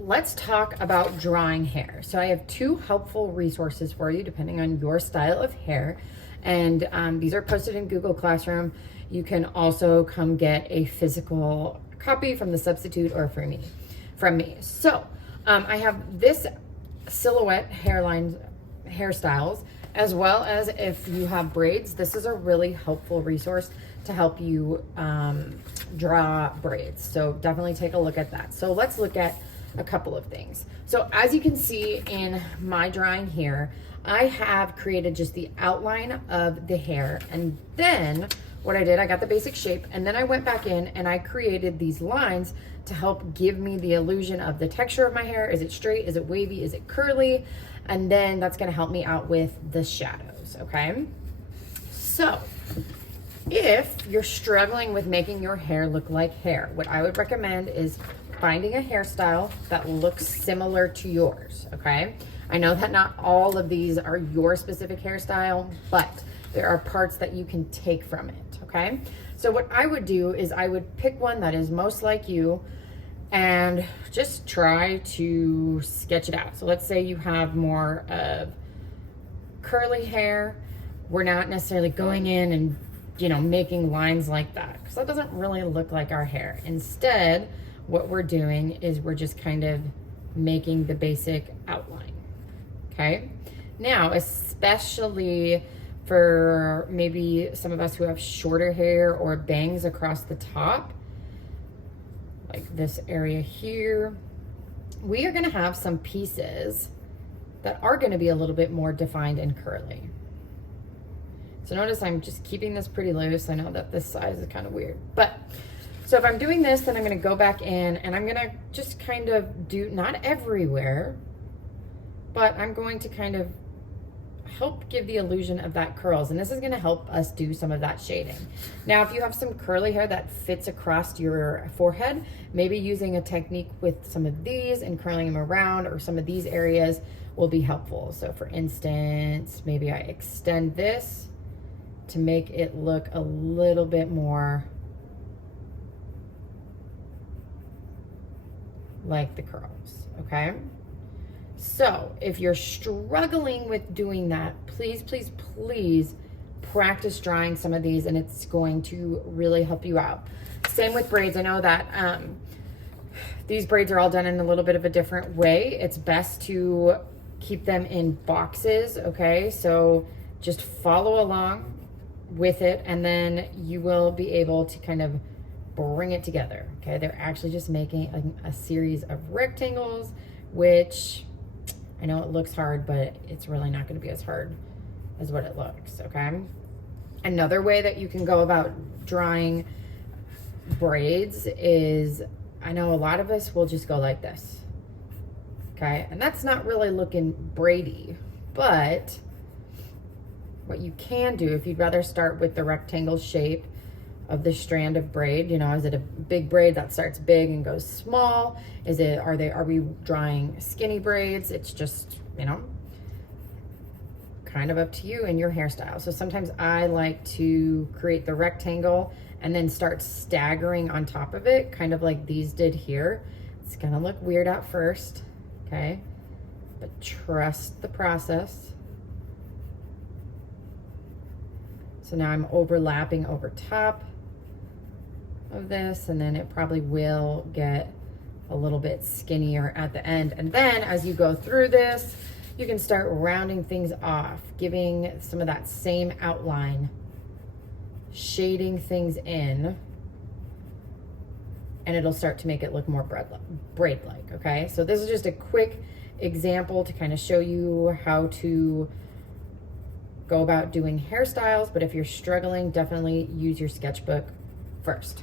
let's talk about drawing hair. So I have two helpful resources for you depending on your style of hair. And these are posted in Google Classroom. You can also come get a physical copy from the substitute or from me. So I have this silhouette hairstyles, as well as if you have braids. This is a really helpful resource to help you draw braids. So definitely take a look at that. So let's look at a couple of things. So as you can see in my drawing here, I have created just the outline of the hair, and then what I did, I got the basic shape, and then I went back in and I created these lines to help give me the illusion of the texture of my hair. Is it straight? Is it wavy? Is it curly? And then that's gonna help me out with the shadows, okay? So if you're struggling with making your hair look like hair, what I would recommend is finding a hairstyle that looks similar to yours, okay? I know that not all of these are your specific hairstyle, but there are parts that you can take from it, okay? So what I would do is I would pick one that is most like you and just try to sketch it out. So let's say you have more of curly hair. We're not necessarily going in and, you know, making lines like that, because that doesn't really look like our hair. Instead, what we're doing is we're just kind of making the basic outline, okay? Now, especially for maybe some of us who have shorter hair or bangs across the top, like this area here, we are gonna have some pieces that are gonna be a little bit more defined and curly. So notice I'm just keeping this pretty loose. I know that this size is kind of weird, but so if I'm doing this, then I'm gonna go back in and I'm gonna just kind of do, not everywhere, but I'm going to kind of help give the illusion of that curls. And this is gonna help us do some of that shading. Now, if you have some curly hair that fits across your forehead, maybe using a technique with some of these and curling them around, or some of these areas will be helpful. So for instance, maybe I extend this to make it look a little bit more like the curls, okay? So if you're struggling with doing that, please, please, please practice drawing some of these, and it's going to really help you out. Same with braids. I know that these braids are all done in a little bit of a different way. It's best to keep them in boxes, okay? So just follow along with it, and then you will be able to kind of bring it together, okay? They're actually just making a series of rectangles, which I know it looks hard, but it's really not gonna be as hard as what it looks, okay? Another way that you can go about drawing braids is, I know a lot of us will just go like this, okay? And that's not really looking braidy, but what you can do, if you'd rather start with the rectangle shape of the strand of braid, you know, is it a big braid that starts big and goes small? Are we drawing skinny braids? It's just, you know, kind of up to you and your hairstyle. So sometimes I like to create the rectangle and then start staggering on top of it, kind of like these did here. It's gonna look weird at first, okay? But trust the process. So now I'm overlapping over top of this, and then it probably will get a little bit skinnier at the end. And then as you go through this, you can start rounding things off, giving some of that same outline, shading things in, and it'll start to make it look more braid-like, okay? So this is just a quick example to kind of show you how to go about doing hairstyles, but if you're struggling, definitely use your sketchbook first.